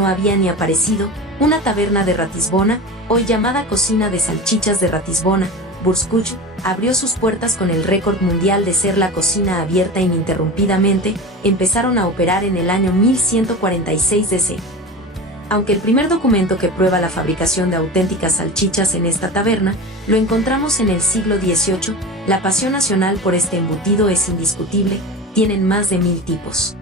no había ni aparecido, una taberna de Ratisbona, hoy llamada Cocina de Salchichas de Ratisbona, Burskuch, abrió sus puertas con el récord mundial de ser la cocina abierta ininterrumpidamente. Empezaron a operar en el año 1146 DC. Aunque el primer documento que prueba la fabricación de auténticas salchichas en esta taberna, lo encontramos en el siglo XVIII, la pasión nacional por este embutido es indiscutible, tienen más de 1000 tipos.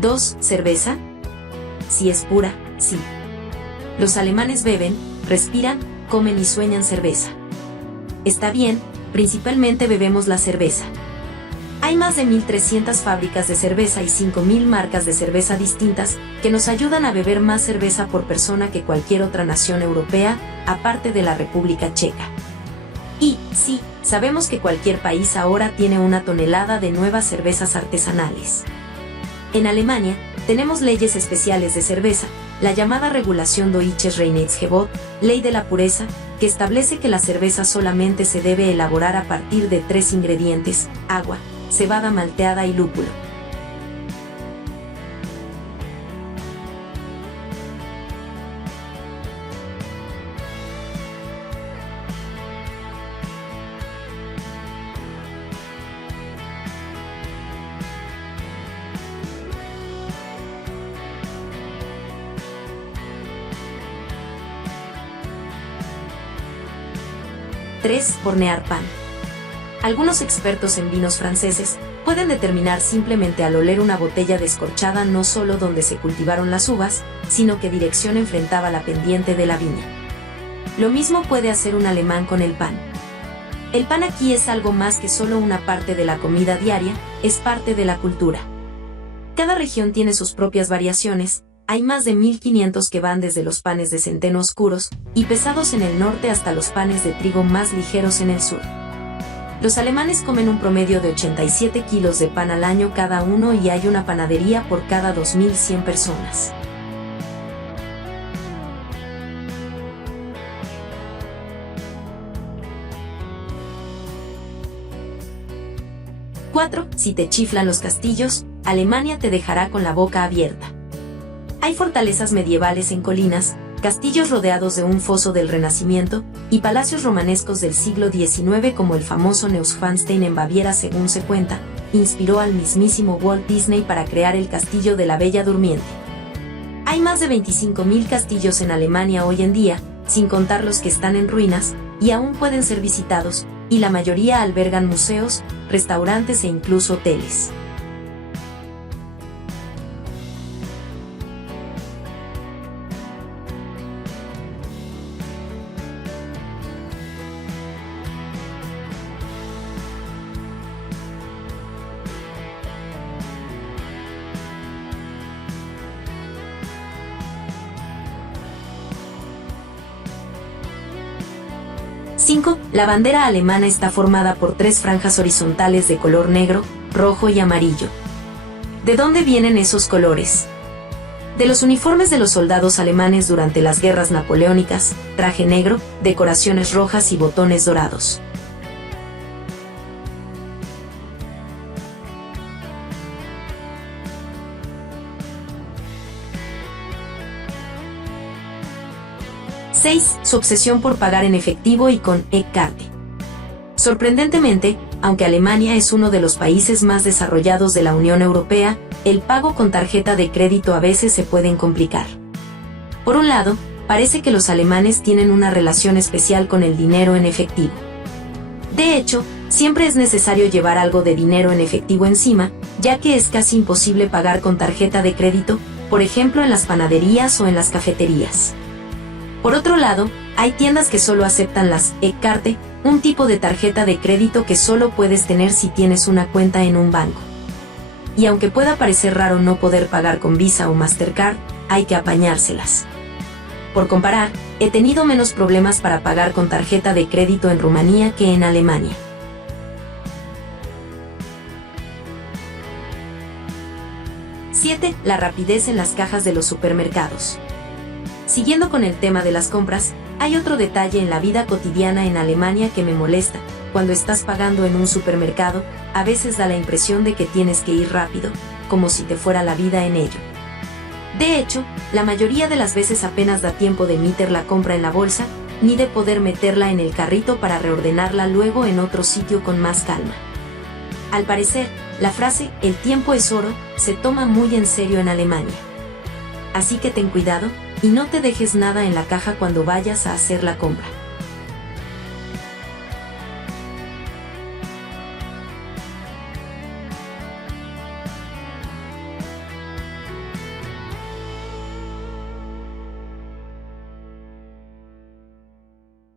¿2. ¿Cerveza? Si es pura, sí. Los alemanes beben, respiran, comen y sueñan cerveza. Está bien, principalmente bebemos la cerveza. Hay más de 1300 fábricas de cerveza y 5000 marcas de cerveza distintas que nos ayudan a beber más cerveza por persona que cualquier otra nación europea, aparte de la República Checa. Y, sí, sabemos que cualquier país ahora tiene una tonelada de nuevas cervezas artesanales. En Alemania, tenemos leyes especiales de cerveza, la llamada Regulación Deutsches Reinheitsgebot, Ley de la Pureza, que establece que la cerveza solamente se debe elaborar a partir de 3 ingredientes: agua, cebada malteada y lúpulo. (3) Hornear pan. Algunos expertos en vinos franceses pueden determinar simplemente al oler una botella descorchada no solo dónde se cultivaron las uvas, sino qué dirección enfrentaba la pendiente de la viña. Lo mismo puede hacer un alemán con el pan. El pan aquí es algo más que solo una parte de la comida diaria, es parte de la cultura. Cada región tiene sus propias variaciones. Hay más de 1500 que van desde los panes de centeno oscuros y pesados en el norte hasta los panes de trigo más ligeros en el sur. Los alemanes comen un promedio de 87 kilos de pan al año cada uno y hay una panadería por cada 2100 personas. (4) Si te chiflan los castillos, Alemania te dejará con la boca abierta. Hay fortalezas medievales en colinas, castillos rodeados de un foso del Renacimiento, y palacios romanescos del siglo XIX como el famoso Neuschwanstein en Baviera. Según se cuenta, inspiró al mismísimo Walt Disney para crear el castillo de la Bella Durmiente. Hay más de 25.000 castillos en Alemania hoy en día, sin contar los que están en ruinas, y aún pueden ser visitados, y la mayoría albergan museos, restaurantes e incluso hoteles. (5) La bandera alemana está formada por 3 franjas horizontales de color negro, rojo y amarillo. ¿De dónde vienen esos colores? De los uniformes de los soldados alemanes durante las guerras napoleónicas: traje negro, decoraciones rojas y botones dorados. (6) Su obsesión por pagar en efectivo y con e-Karte. Sorprendentemente, aunque Alemania es uno de los países más desarrollados de la Unión Europea, el pago con tarjeta de crédito a veces se pueden complicar. Por un lado, parece que los alemanes tienen una relación especial con el dinero en efectivo. De hecho, siempre es necesario llevar algo de dinero en efectivo encima, ya que es casi imposible pagar con tarjeta de crédito, por ejemplo en las panaderías o en las cafeterías. Por otro lado, hay tiendas que solo aceptan las e-Karte, un tipo de tarjeta de crédito que solo puedes tener si tienes una cuenta en un banco. Y aunque pueda parecer raro no poder pagar con Visa o Mastercard, hay que apañárselas. Por comparar, he tenido menos problemas para pagar con tarjeta de crédito en Rumanía que en Alemania. (7) La rapidez en las cajas de los supermercados. Siguiendo con el tema de las compras, hay otro detalle en la vida cotidiana en Alemania que me molesta. Cuando estás pagando en un supermercado, a veces da la impresión de que tienes que ir rápido, como si te fuera la vida en ello. De hecho, la mayoría de las veces apenas da tiempo de meter la compra en la bolsa, ni de poder meterla en el carrito para reordenarla luego en otro sitio con más calma. Al parecer, la frase "el tiempo es oro" se toma muy en serio en Alemania. Así que ten cuidado, y no te dejes nada en la caja cuando vayas a hacer la compra.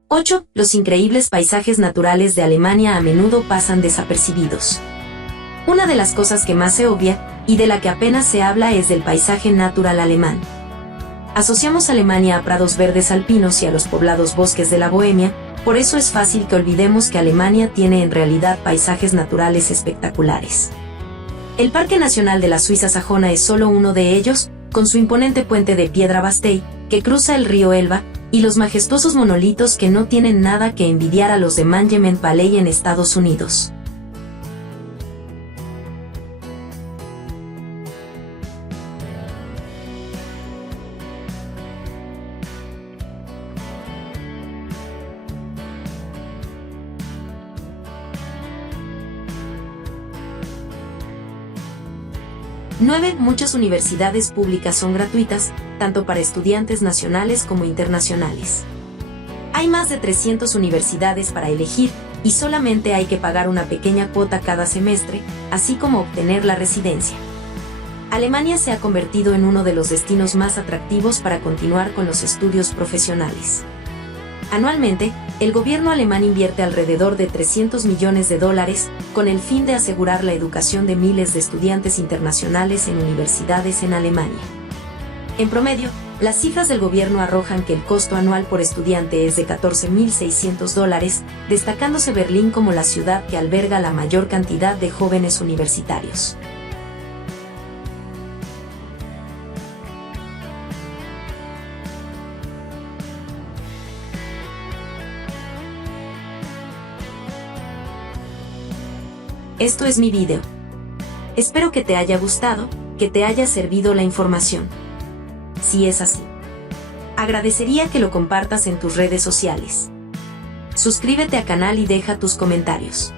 ¡8! Los increíbles paisajes naturales de Alemania a menudo pasan desapercibidos. Una de las cosas que más se obvia, y de la que apenas se habla, es del paisaje natural alemán. Asociamos Alemania a prados verdes alpinos y a los poblados bosques de la Bohemia, por eso es fácil que olvidemos que Alemania tiene en realidad paisajes naturales espectaculares. El Parque Nacional de la Suiza Sajona es solo uno de ellos, con su imponente puente de piedra Bastei, que cruza el río Elba, y los majestuosos monolitos que no tienen nada que envidiar a los de Monument Valley en Estados Unidos. ¡9! Muchas universidades públicas son gratuitas, tanto para estudiantes nacionales como internacionales. Hay más de 300 universidades para elegir, y solamente hay que pagar una pequeña cuota cada semestre, así como obtener la residencia. Alemania se ha convertido en uno de los destinos más atractivos para continuar con los estudios profesionales. Anualmente, el gobierno alemán invierte alrededor de $300 millones con el fin de asegurar la educación de miles de estudiantes internacionales en universidades en Alemania. En promedio, las cifras del gobierno arrojan que el costo anual por estudiante es de $14.600, destacándose Berlín como la ciudad que alberga la mayor cantidad de jóvenes universitarios. Esto es mi video. Espero que te haya gustado, que te haya servido la información. Si es así, agradecería que lo compartas en tus redes sociales. Suscríbete al canal y deja tus comentarios.